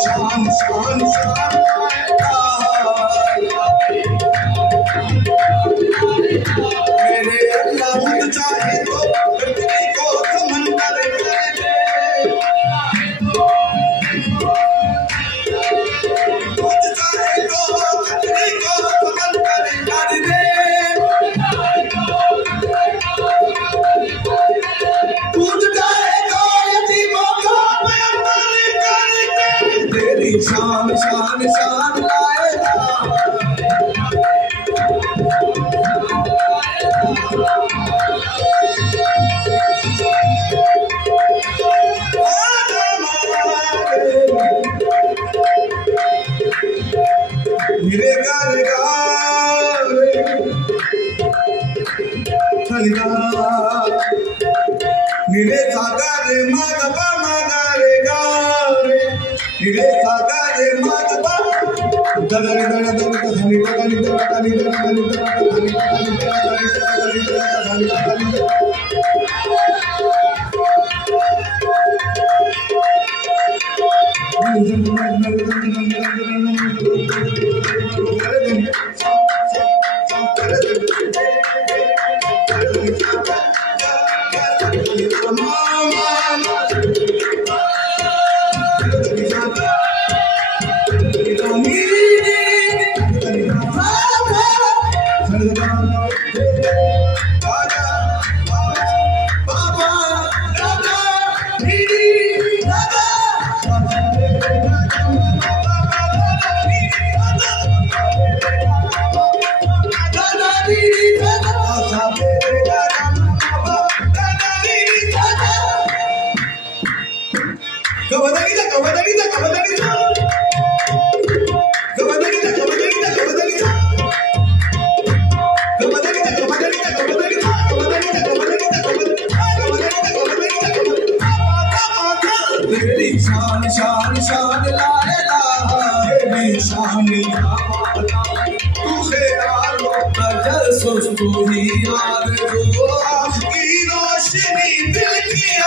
शान शान शान मेरे अल्लाह खुद चाहे तो पृथ्वी को समंदर कर दे, खुद चाहे तो पृथ्वी को समंदर कर दे, खुद चाहे तो यतीमों को पैगंबर कर दे। तेरी शान शान शान लाएगा मेरे घर मेरे सागर मगबा मगरे गारे मेरे सागर मगबा दगनी दगनी दगनी दगनी दगनी दगनी दगनी शान शान शान लाएगा तेरी शान तुझे यारो तजस्सुस तू ही यार जो आँख की रोशनी दिल की